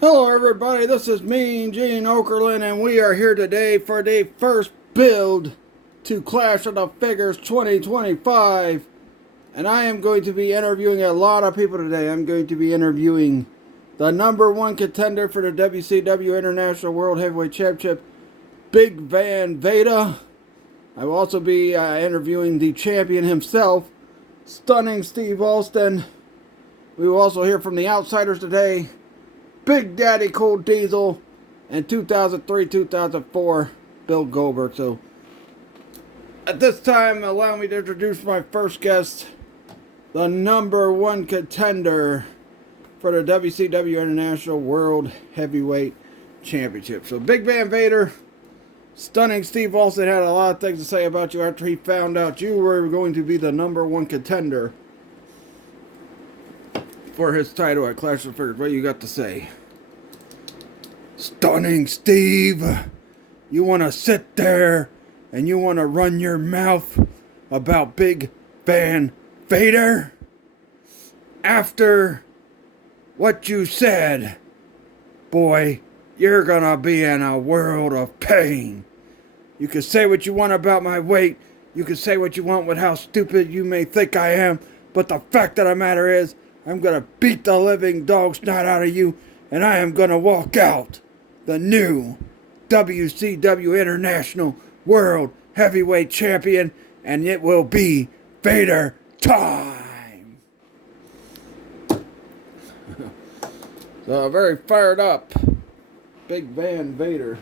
Hello everybody, this is Mean Gene Okerlund and we are here today for the first build to Clash of the Figures 2025. And I am going to be interviewing a lot of people today. I'm going to be interviewing the number one contender for the WCW International World Heavyweight Championship, Big Van Vader. I will also be interviewing the champion himself, Stunning Steve Austin. We will also hear from the Outsiders today, Big Daddy Cold Diesel, and 2003-2004 Bill Goldberg. So at this time, allow me to introduce my first guest, the number one contender for the WCW International World Heavyweight Championship. So Big Van Vader, Stunning Steve Austin had a lot of things to say about you after he found out you were going to be the number one contender for his title at Clash of the Figures. What you got to say? Stunning Steve, you want to sit there and you want to run your mouth about Big Van Vader? After what you said, boy, you're gonna be in a world of pain. You can say what you want about my weight, you can say what you want with how stupid you may think I am, but the fact of the matter is, I'm gonna beat the living dog snot out of you, and I am gonna walk out the new WCW International World Heavyweight Champion, and it will be Vader time. So very fired up, Big Van Vader,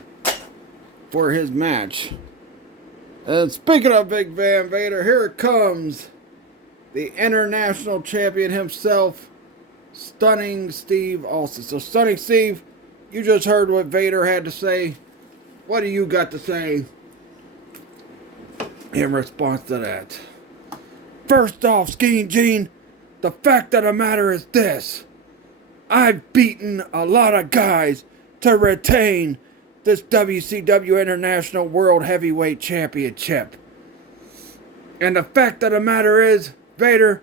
for his match. And speaking of Big Van Vader, here it comes. The international champion himself, Stunning Steve Austin. So Stunning Steve, you just heard what Vader had to say. What do you got to say in response to that? First off, Skiing Gene, the fact of the matter is this. I've beaten a lot of guys to retain this WCW International World Heavyweight Championship. And the fact of the matter is, Vader,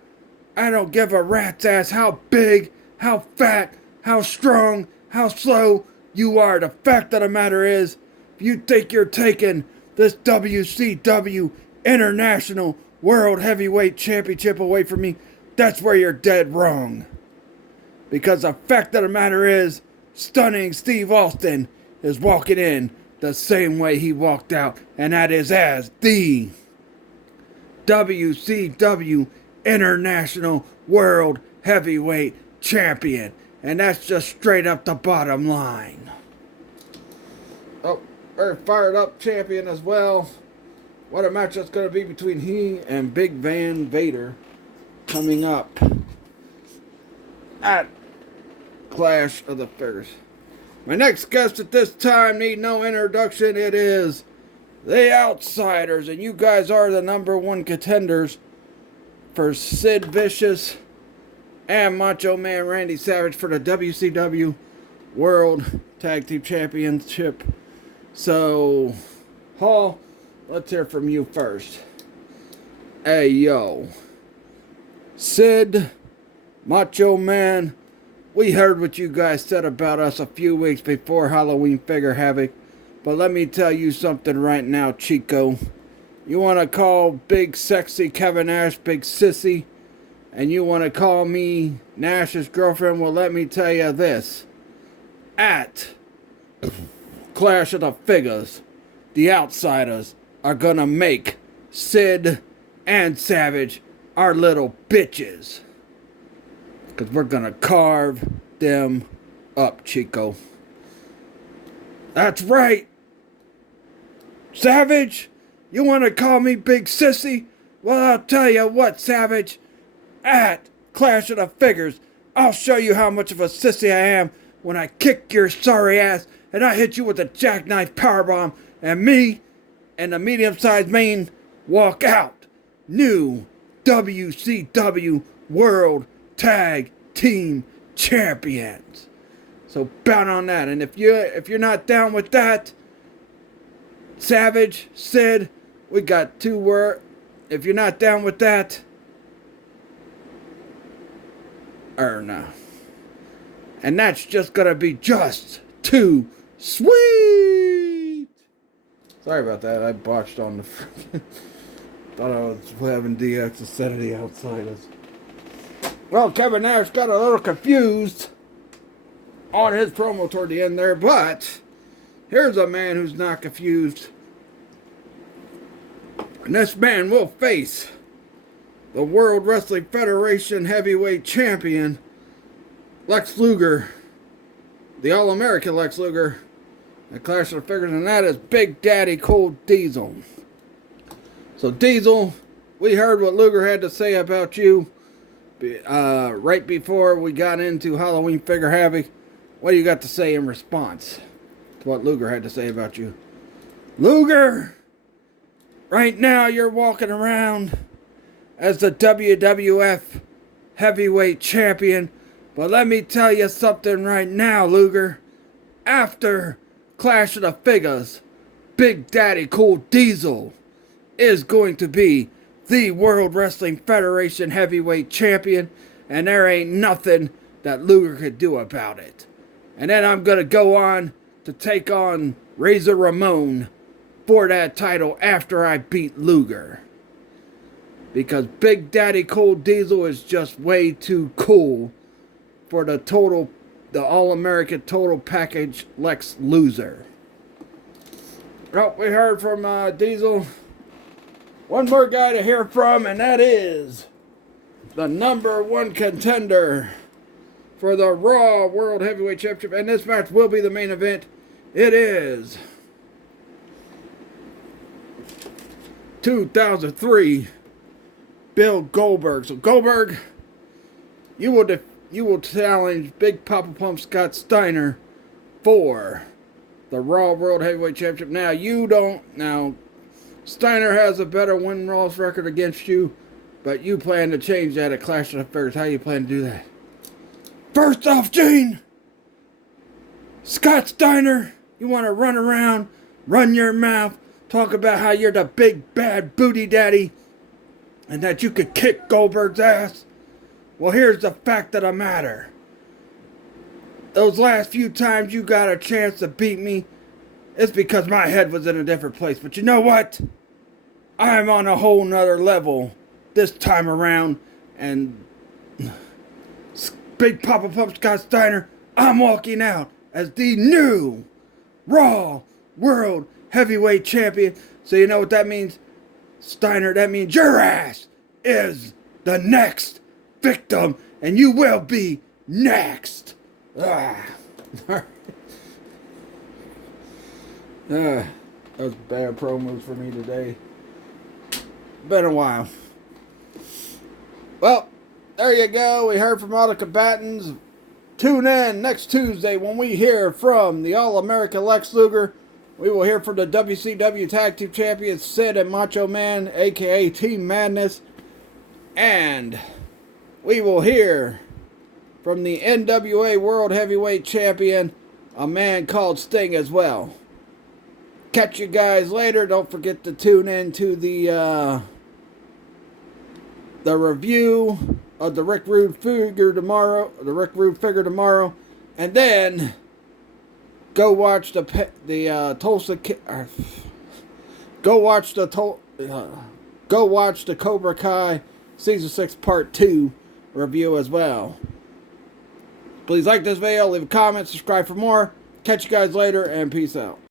I don't give a rat's ass how big, how fat, how strong, how slow you are. The fact of the matter is, if you think you're taking this WCW International World Heavyweight Championship away from me, that's where you're dead wrong. Because the fact of the matter is, Stunning Steve Austin is walking in the same way he walked out, and that is as the WCW International World Heavyweight Champion. And that's just straight up the bottom line. Oh, very fired up champion as well. What a match that's going to be between he and Big Van Vader coming up at Clash of the Figures. My next guest at this time need no introduction. It is the Outsiders, and you guys are the number one contenders for Sid Vicious and Macho Man Randy Savage for the WCW World Tag Team Championship. So, Hall, let's hear from you first. Hey, yo. Sid, Macho Man, we heard what you guys said about us a few weeks before Halloween Figure Havoc. But let me tell you something right now, Chico. You want to call big sexy Kevin Nash big sissy, and you want to call me Nash's girlfriend? Well, let me tell you this. At Clash of the Figures, the Outsiders are going to make Sid and Savage our little bitches. Because we're going to carve them up, Chico. That's right. Savage, you want to call me big sissy? Well, I'll tell you what, Savage. At Clash of the Figures, I'll show you how much of a sissy I am when I kick your sorry ass and I hit you with a jackknife powerbomb, and me and the medium-sized man walk out new WCW World Tag Team Champions. So bound on that. And if you're not down with that, Savage, Sid, we got two words. If you're not down with that, or no. And that's just going to be just too sweet. Sorry about that. I botched on the freaking... Thought I was having DX instead of the Outsiders. Well, Kevin Nash got a little confused on his promo toward the end there, but here's a man who's not confused. And this man will face the World Wrestling Federation Heavyweight Champion, Lex Luger, the All-American Lex Luger, at Clash of the Figures, and that is Big Daddy Cool Diesel. So Diesel, we heard what Luger had to say about you right before we got into Halloween Figure Havoc. What do you got to say in response to what Luger had to say about you? Luger, right now you're walking around as the WWF Heavyweight Champion. But let me tell you something right now, Luger. After Clash of the Figures, Big Daddy Cool Diesel is going to be the World Wrestling Federation Heavyweight Champion, and there ain't nothing that Luger could do about it. And then I'm going to go on to take on Razor Ramon for that title after I beat Luger. Because Big Daddy Cool Diesel is just way too cool for the All-American Total Package Lex Loser. Well, we heard from Diesel. One more guy to hear from, and that is the #1 contender for the Raw World Heavyweight Championship. And this match will be the main event. It is 2003 Bill Goldberg. So Goldberg, you will challenge Big Papa Pump Scott Steiner for the Raw World Heavyweight Championship. Now Steiner has a better win-loss record against you, but you plan to change that at Clash of the Figures. How you plan to do that? First off, Gene, Scott Steiner, you want to run around, run your mouth, talk about how you're the big bad booty daddy, and that you could kick Goldberg's ass? Well, here's the fact of the matter. Those last few times you got a chance to beat me, it's because my head was in a different place. But you know what? I'm on a whole nother level this time around. And Big Papa Pump Scott Steiner, I'm walking out as the new Raw World Heavyweight Champion. So you know what that means? Steiner, that means your ass is the next victim. And you will be next. That was bad promos for me today. Been a while. Well, there you go. We heard from all the combatants. Tune in next Tuesday when we hear from the All-American Lex Luger. We will hear from the WCW Tag Team Champions Sid and Macho Man, aka Team Madness. And we will hear from the NWA World Heavyweight Champion, a man called Sting, as well. Catch you guys later. Don't forget to tune in to the review of the Rick Rude figure tomorrow. And then go watch go watch the Cobra Kai Season 6 Part 2 review as well. Please like this video, leave a comment, subscribe for more. Catch you guys later, and peace out.